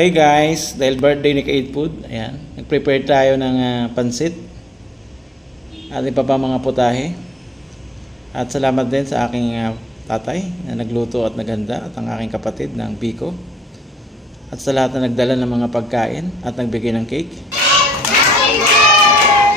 Hi guys, dahil birthday ni Ka-Eat Food, ayan, nag-prepare tayo ng pansit at iba pa mga putahe. At salamat din sa aking tatay na nagluto at naghanda at ang aking kapatid ng Biko. At sa lahat na nagdala ng mga pagkain at nagbigay ng cake. Happy birthday!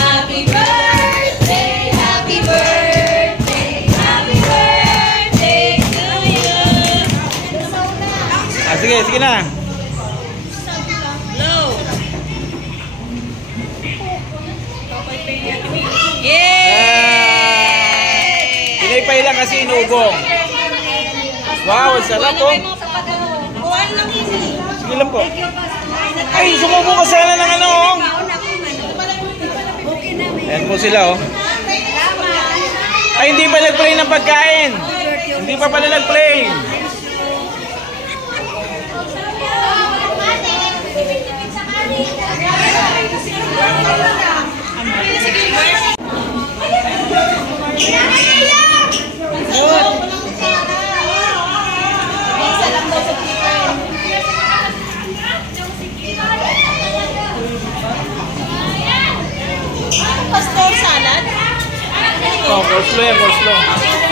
Happy birthday, happy birthday, happy birthday to you. Sige na. Blow. Yay! Pinay-pay lang kasi inugong. Wow, sarap po. Sige lang po. Ay, sumubo ka sana ng ano. Ayan po sila oh. Ay, hindi pa nag-play ng pagkain. Hindi pa pala nag-play. Pastor salad? Oh, coleslaw yan, coleslaw.